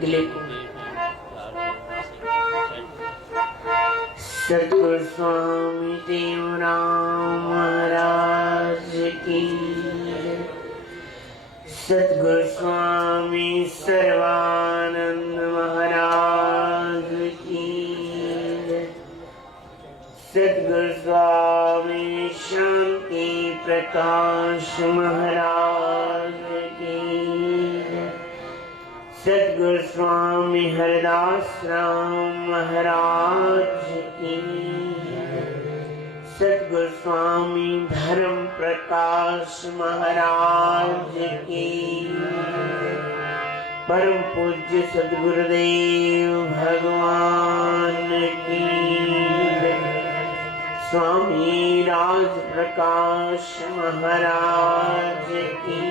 अगले को सतगुरु स्वामी देवराम महाराज की, सतगुरु स्वामी सर्वानंद महाराज की, सतगुरु स्वामी शांति प्रकाश महाराज की, सतगुरु स्वामी हरदास राम महाराज की, सतगुरु स्वामी धर्म प्रकाश महाराज की, परम पूज्य सतगुरुदेव भगवान की, स्वामी राज प्रकाश महाराज की,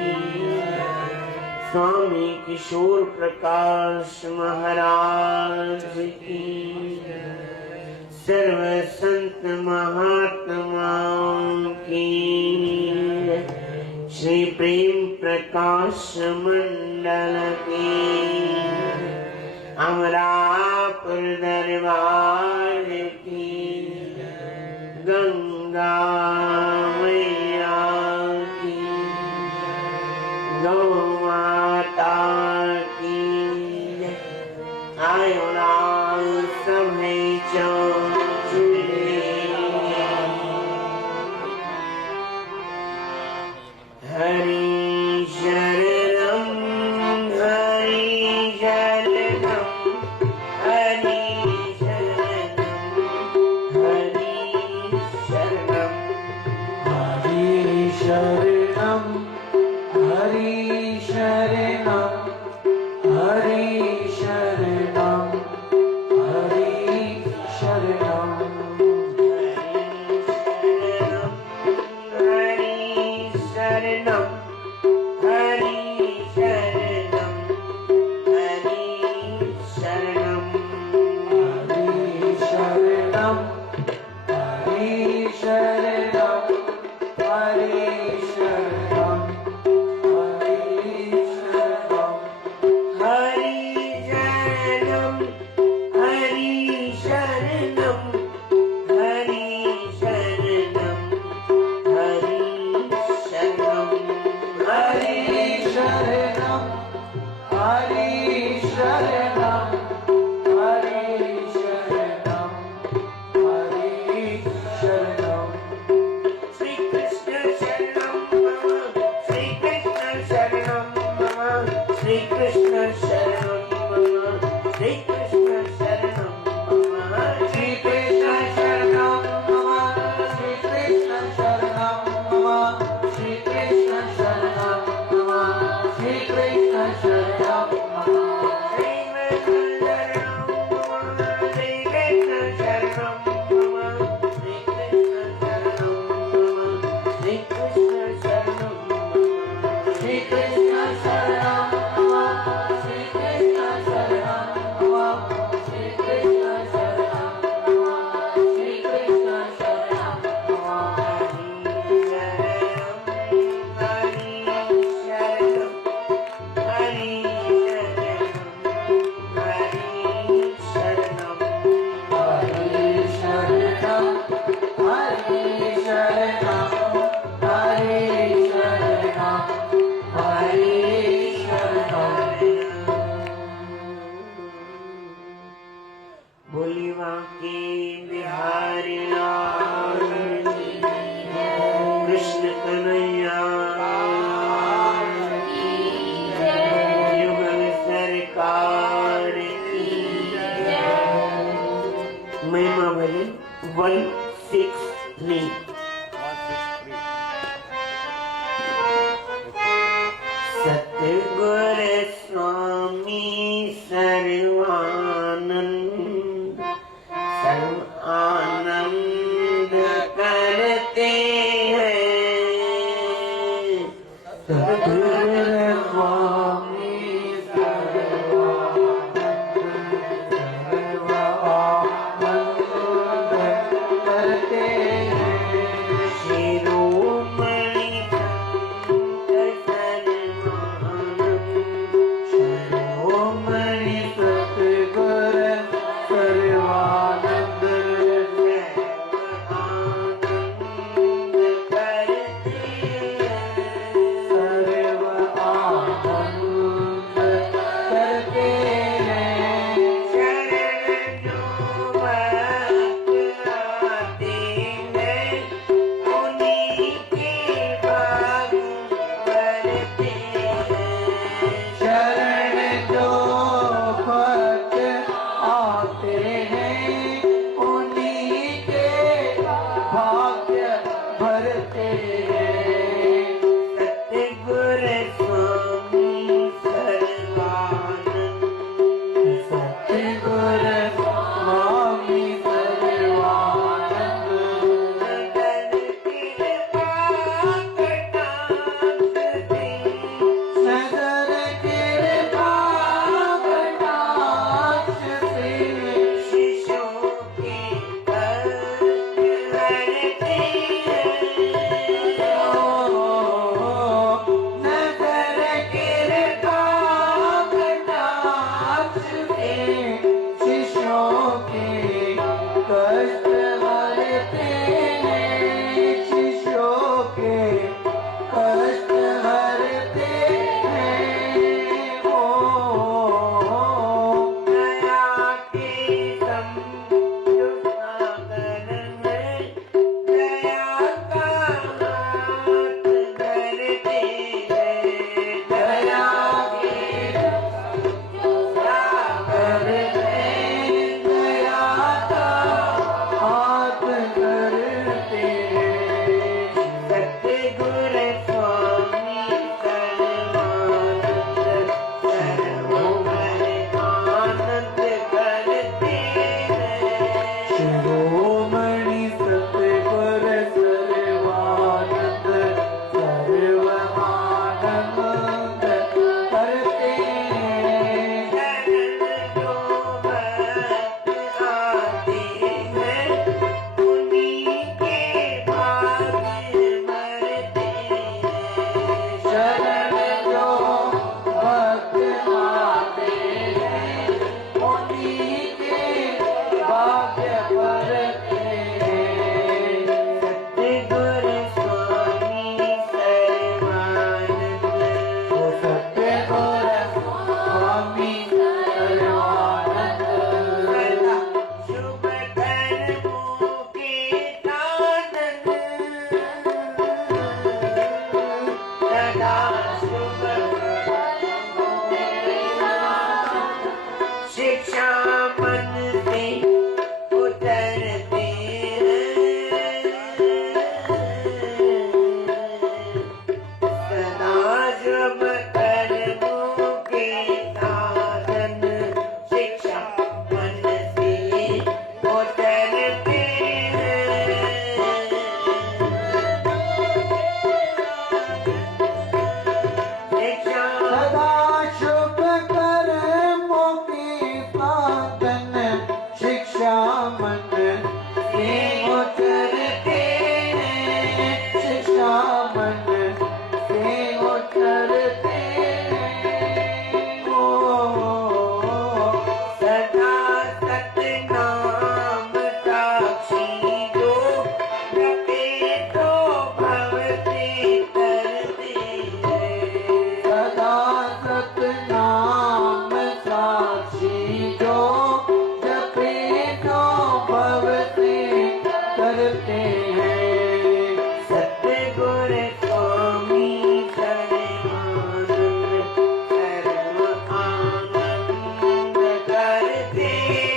स्वामी किशोर प्रकाश महाराज की, सर्व संत महात्माओं की, श्री प्रेम प्रकाश मंडल की, अमरापुर दरबार की, गंगा मैया की, गौ माता की, आयो लाल समय हरि शरणम हरि शरणम हरि शरणम हरि शरणम हरि शरणम हरि शरणम हरि शरणम हरि शरणम शरणम हरि शरणम हरि शरणम हरि शरणम हरि शरणम हरि शरणम हरि शरणम हरि शरणम हरि शरणम हरि शरणम हरि शरणम हरि शरणम हरि शरणम हरि शरणम हरि शरणम श्री कृष्ण शरणम मम श्री कृष्ण शरणम मम श्री कृष्ण शरणम मम श्री कृष्ण शरणम मम श्री कृष्ण शरणम मम श्री कृष्ण शरणम मम श्री कृष्ण शरणम मम श्री कृष्ण शरणम मम श्री कृष्ण शरणम मम श्री कृष्ण शरणम मम श्री कृष्ण शरणम मम श्री कृष्ण शरणम मम हरि शरणम हरि शरणम हरि शरणम हरि शरणम बोलिवा के बिहारी लाल कृष्ण कन्हैया युगल सरकार की महिमा भजन 163 सतगुर स्वामी सर्वानंद सर्व आनंद करते हैं सतगुर स्वामी सर्वानंद सर्व आनंद करते हैं करते हैं। सतगुर स्वामी सर्वानंद सर्व आनंद करते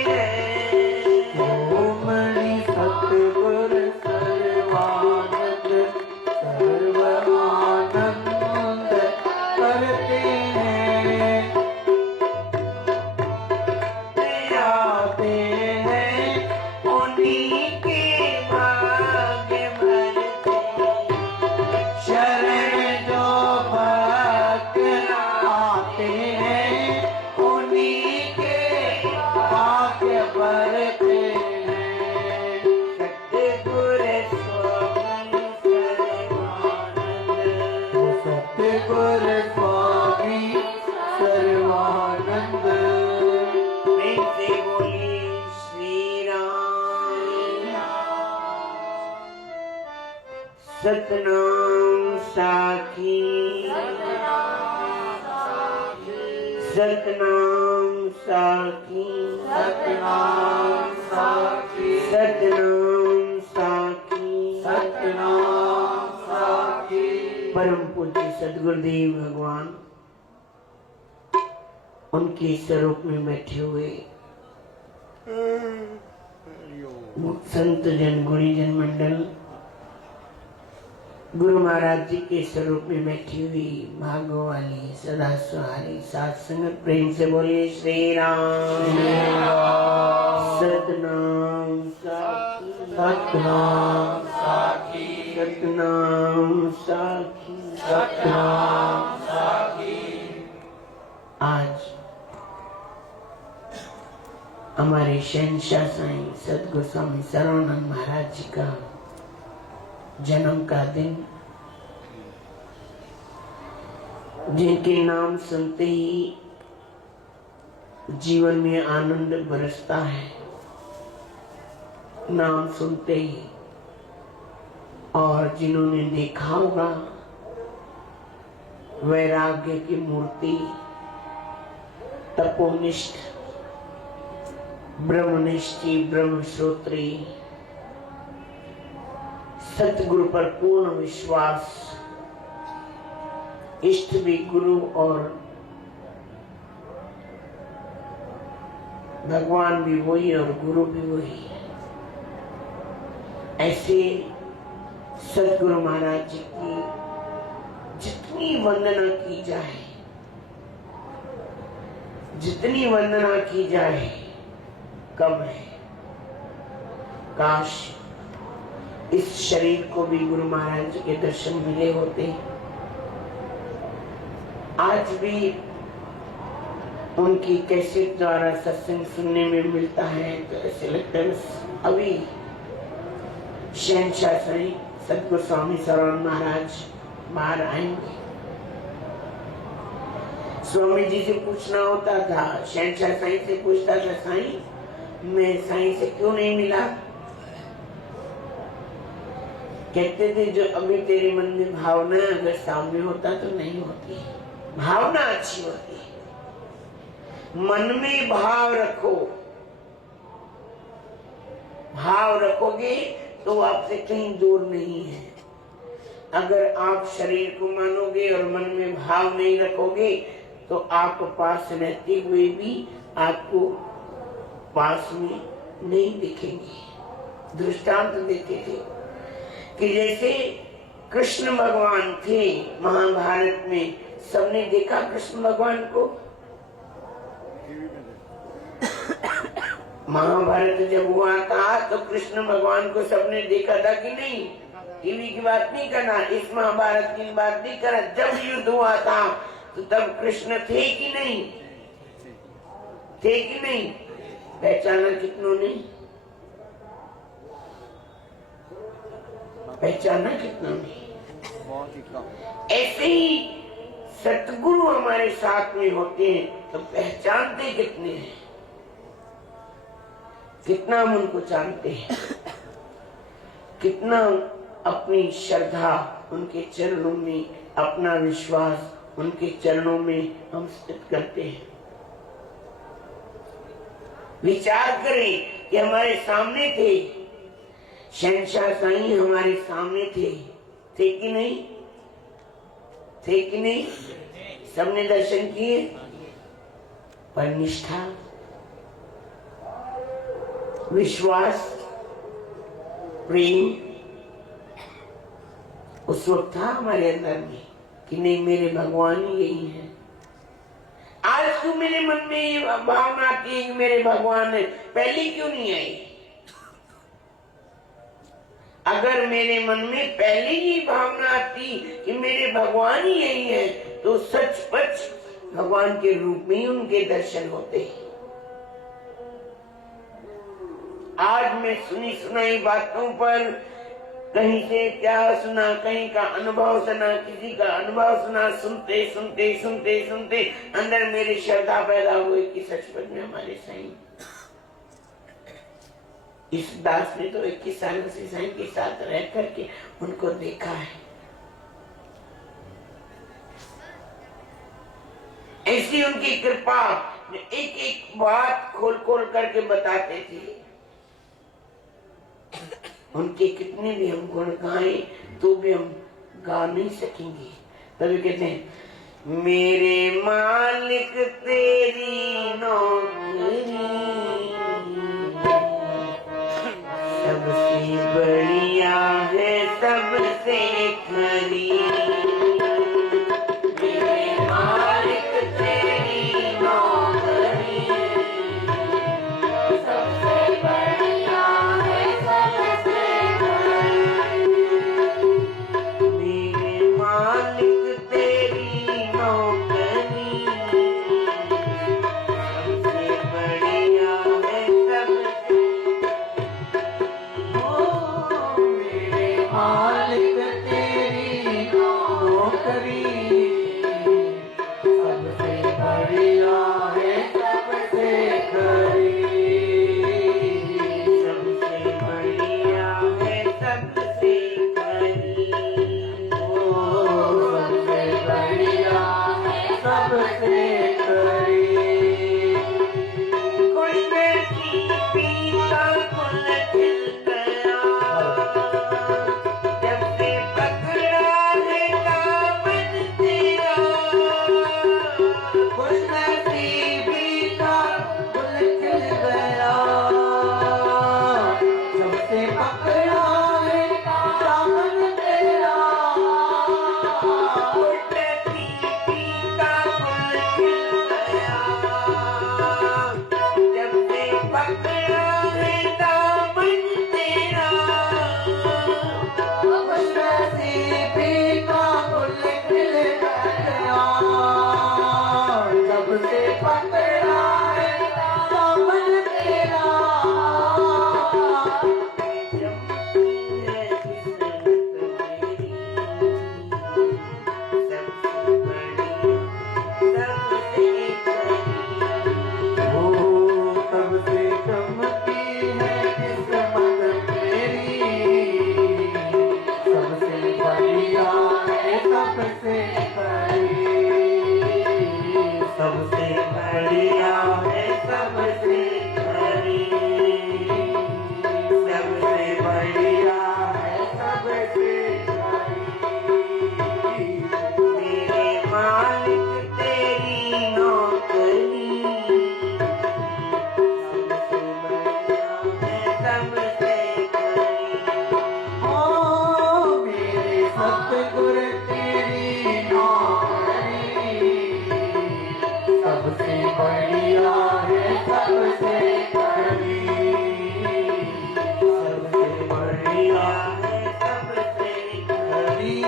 हैं। ओमणि सतगुर सर्वानंद सर्व आनंद करते हैं। आते हैं उन्हीं के भाग्य भरते। शरण जो भक्त आते हैं उन्हीं के भाग्य भरते हैं। सतगुर स्वामी सर्वानंद सतगुर स्वामी सर्वानंद। प्रेम से बोलिए श्री राम। सतनाम साखी सतनाम साखी सतनाम साखी सतनाम साखी। सतनाम साखी। परम पूज्य सदगुरुदेव भगवान उनके स्वरूप में बैठे हुए संत जन गुणीजन मंडल गुरु महाराज जी के स्वरूप में बैठी हुई भागो वाली सदा सुहारी सात संगत प्रेम से बोलिए श्री राम। सतनाम साखी सतनाम साखी सतनाम साखी। सतनाम साखी। आज हमारे शहंशाह साईं सतगुरु स्वामी सर्वानंद महाराज जी का जन्म का दिन, जिनके नाम सुनते ही जीवन में आनंद बरसता है, नाम सुनते ही। और जिन्होंने देखा होगा वैराग्य की मूर्ति, तपोनिष्ठ ब्रह्मनिष्ठी ब्रह्मश्रोत्री, सतगुरु पर पूर्ण विश्वास, इष्ट भी गुरु और भगवान भी वही और गुरु भी वही। ऐसे सतगुरु महाराज जी की जितनी वंदना की जाए, जितनी वंदना की जाए कम है। काश इस शरीर को भी गुरु महाराज जी के दर्शन मिले होते। आज भी उनकी कैसेट द्वारा सत्संग सुनने में मिलता है तो ऐसे लगता है बस अभी शहंशाह साईं सतगुरु स्वामी सर्वानंद महाराज बाहर आएंगे। स्वामी जी से पूछना होता था, शहंशाह साईं से पूछता था, साईं मैं साईं से क्यों नहीं मिला? कहते थे जो अभी तेरे मन में भावना अगर सामने होता तो नहीं होती। भावना अच्छी होती है, मन में भाव रखो, भाव रखोगे तो आपसे कहीं दूर नहीं है। अगर आप शरीर को मानोगे और मन में भाव नहीं रखोगे तो आप पास रहते हुए भी आपको पास में नहीं दिखेंगे। दृष्टांत देते थे कि जैसे कृष्ण भगवान थे महाभारत में, सबने देखा कृष्ण भगवान को। महाभारत जब हुआ था तो कृष्ण भगवान को सबने देखा था कि नहीं? टीवी की बात नहीं करना, इस महाभारत की बात नहीं करना। जब युद्ध हुआ था तो तब कृष्ण थे कि नहीं? थे कि नहीं? पहचाना कितनों ने? पहचाना कितनों ने? ऐसे ही सतगुरु हमारे साथ में होते हैं तो पहचानते कितने हैं? कितना हम उनको जानते हैं? कितना अपनी श्रद्धा उनके चरणों में, अपना विश्वास उनके चरणों में हम स्थित करते हैं? विचार करें कि हमारे सामने थे, शहंशाह साईं हमारे सामने थे कि नहीं? थे कि नहीं? सबने दर्शन किए, पर निष्ठा, विश्वास, प्रेम उस वक्त था हमारे अंदर में कि नहीं, मेरे भगवान ही यही है। आज तो मेरे मन में ये भावना आती है कि मेरे भगवान है, पहले क्यों नहीं आई? अगर मेरे मन में पहले ही भावना आती कि मेरे भगवान ही यही है, तो सचपच भगवान के रूप में ही उनके दर्शन होते। आज मैं सुनी सुनाई बातों पर कहीं से क्या सुना, कहीं का अनुभव सुना, किसी का अनुभव सुना, सुनते सुनते सुनते सुनते अंदर मेरी श्रद्धा पैदा हुई कि सचमुच में हमारे साईं, इस दास ने तो 21 सालों से साईं के साथ रह करके उनको देखा है। ऐसी उनकी कृपा, एक एक बात खोल खोल करके बताते थे। उनके कितने भी हम गुण गाएं तो भी हम गा नहीं सकेंगे। तभी कहते हैं, मेरे मालिक तेरी नौकरी सबसे बढ़िया है, सबसे खरी। मेरे मालिक तेरी नौकरी सबसे बढ़िया है, सबसे खरी। मेरे मालिक तेरी नौकरी सबसे बढ़िया है, सबसे। मेरे मालिक तेरी नौकरी सबसे बढ़िया है, सबसे खरी। सबसे बढ़िया है, सबसे खरी। सबसे बढ़िया है, सबसे खरी। कोई बेटी पीता फूल खिल गया, जब से पकड़ा है दामन तेरा। खुशनसीबी का फूल खिल गया, जब से पकड़ा है दामन तेरा। खुशनसीबी का फूल खिल गया, जब से पकड़ा है दामन तेरा। खुशनसीबी का फूल खिल गया, जब से पकड़ा है दामन तेरा। चमकी है किस्मत मेरी, सबसे बड़ी, सबसे खरी। ओ सबसे चमकी है किस्मत मेरी, सबसे बढ़िया है, सबसे खरी। सबसे बढ़िया है, सबसे खरी। सबसे बढ़िया है, सबसे खरी। मेरे मालिक तेरी नौकरी सबसे बढ़िया है, सबसे खरी। ओ मेरे सतगुरु तेरी नौकरी सबसे बढ़िया है, सबसे खरी। सबसे बढ़िया है, सबसे खरी।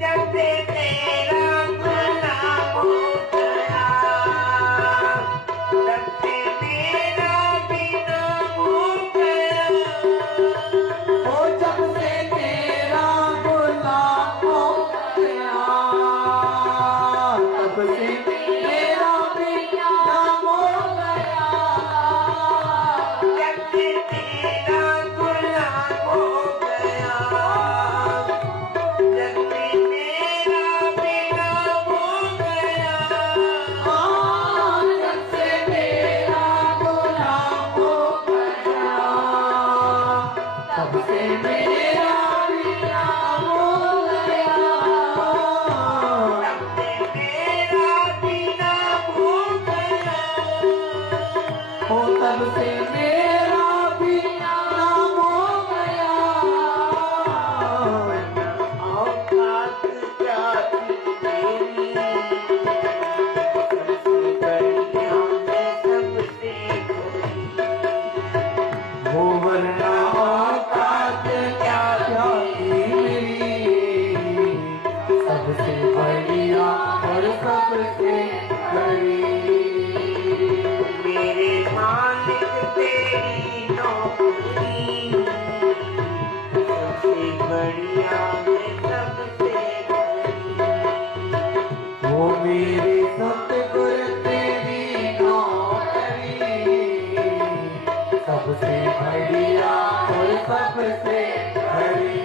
जब से तेरा गुलाम हो गया, तब से मेरा भी नाम हो गया। ओ जब से तेरा गुलाम हो गया, तब से मेरा भी नाम हो गया। जब से तेरा गुलाम हो गया, जब से मेरा भी नाम हो गया। जब से तेरा गुलाम हो गया, सबसे मेरा पिया हो गया, सबसे मेरा बिना हो गया, हो सबसे मेरा पिया हो गया। औकात क्या थी तेरी, सबसे बढ़िया मैं सबसे बड़ी। वो वरना औकात क्या क्या थी मेरी, सबसे बढ़िया और सबसे बड़ी। मेरे मालिक तेरी नौकरी, सबसे बढ़िया मैं सबसे बड़ी। वो मेरे सतगुर तेरी नौकरी, सबसे बढ़िया और सबसे बड़ी।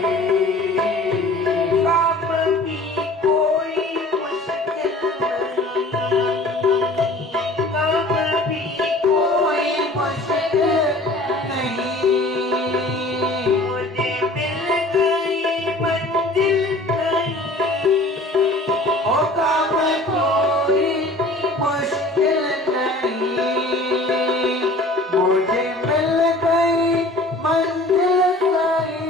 काम की कोई मुश्किल नहीं, काम भी कोई मुश्किल नहीं, मुझे मिल गई मंजिल नहीं। ओ काम कोई मुश्किल नहीं, मुझे मिल गई मंजिल सही।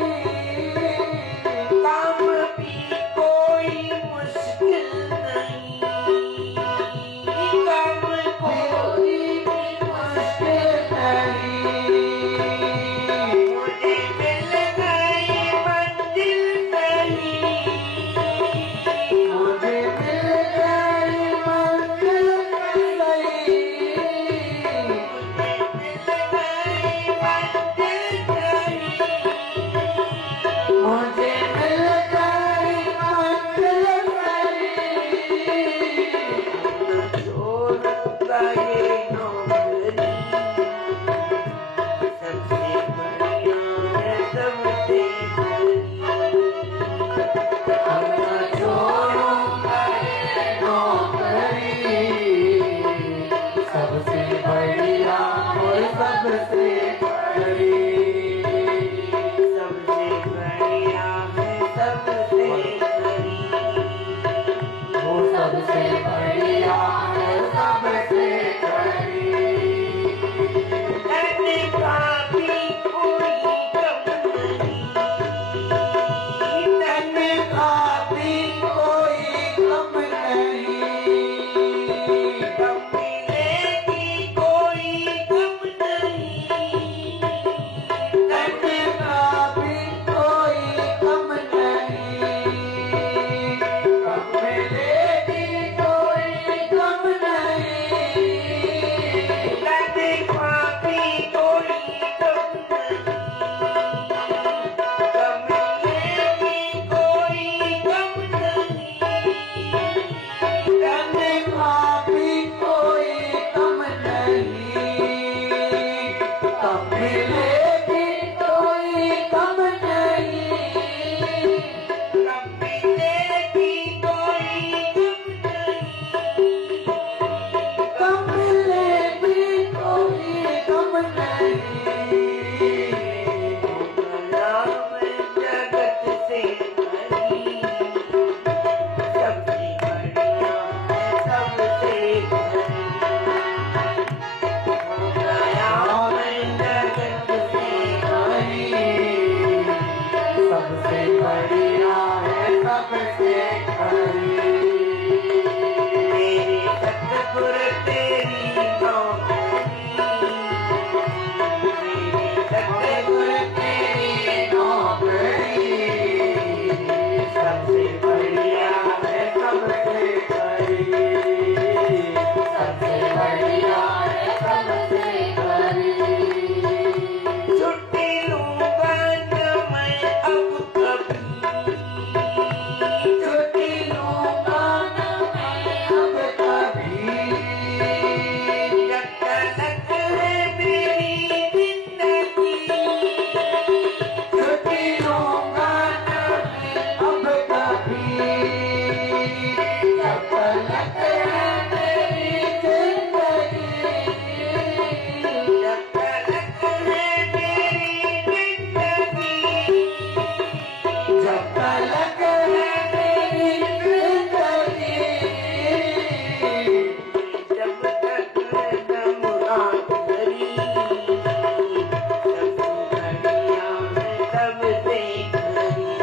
सबसे खरी।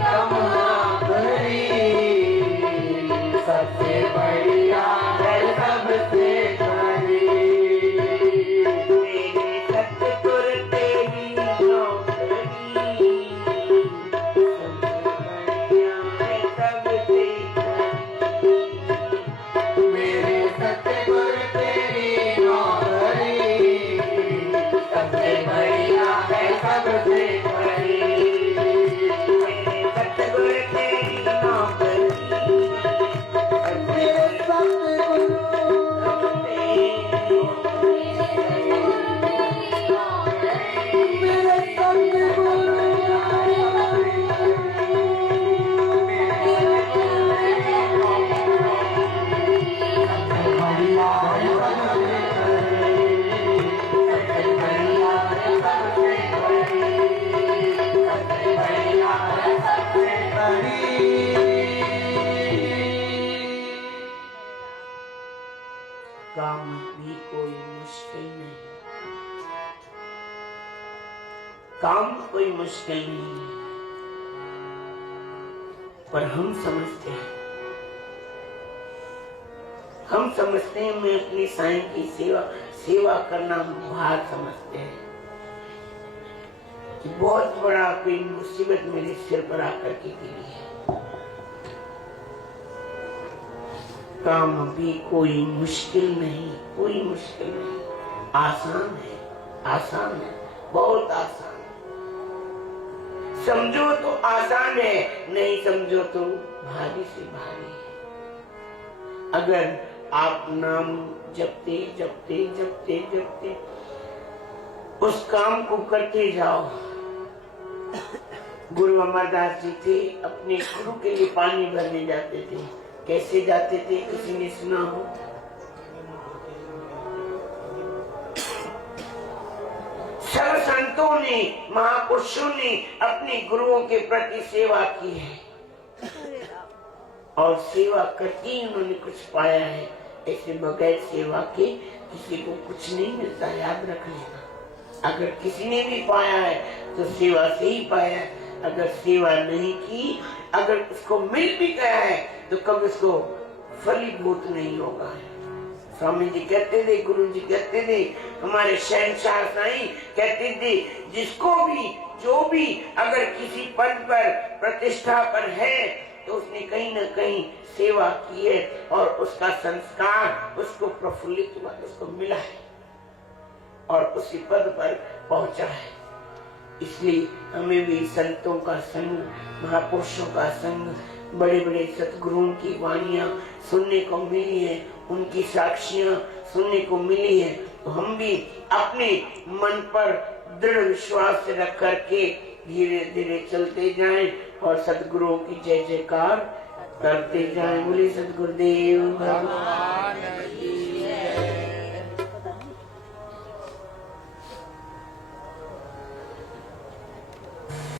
कमहाभरी सबसे बढ़िया है सबसे खरी। मेरे सतगुर तेरी नौकरी, सबसे बढ़िया है सबसे खरी। मेरे सतगुर तेरी नौकरी सबसे बढ़िया है सबसे खरी। मेरे सतगुर तेरी नौकरी, मेरे सतगुरु मेरे काम भी कोई मुश्किल नहीं, काम कोई मुश्किल नहीं, पर हम समझते हैं मैं अपनी साईं की सेवा करना भार समझते हैं कि बहुत बड़ा कोई मुसीबत मेरे सिर पर आकर के गिरी है। काम भी कोई मुश्किल नहीं, कोई मुश्किल नहीं, आसान है, बहुत आसान। समझो तो आसान है, नहीं समझो तो भारी से भारी है। अगर आप नाम जपते जपते जपते जपते उस काम को करते जाओ। गुरु अमरदास जी थे, अपने गुरु के लिए पानी भरने जाते थे। कैसे जाते थे, किसी ने सुना हो? सर्व संतों ने, महापुरुषों ने अपने गुरुओं के प्रति सेवा की है और सेवा करके उन्होंने कुछ पाया है। ऐसे बगैर सेवा के किसी को कुछ नहीं मिलता, याद रख लेना। अगर किसी ने भी पाया है तो सेवा से ही पाया है। अगर सेवा नहीं की, अगर उसको मिल भी गया है तो कभी उसको फलीभूत नहीं होगा। स्वामी जी कहते थे, गुरु जी कहते थे, हमारे शहंशाह साईं कहते थे, जिसको भी जो भी अगर किसी पद पर प्रतिष्ठा पर है तो उसने कहीं न कहीं सेवा की है और उसका संस्कार उसको प्रफुल्लित हुआ, उसको मिला है और उसी पद पर पहुंचा है। इसलिए हमें भी संतों का संग, महापुरुषों का संग, बड़े बड़े सतगुरुओं की वाणियां सुनने को मिली है, उनकी साक्षियां सुनने को मिली है, तो हम भी अपने मन पर दृढ़ विश्वास रख करके धीरे धीरे चलते जाएं और सतगुरुओं की जय जयकार करते जाएं। बोले सतगुरुदेव भगवान की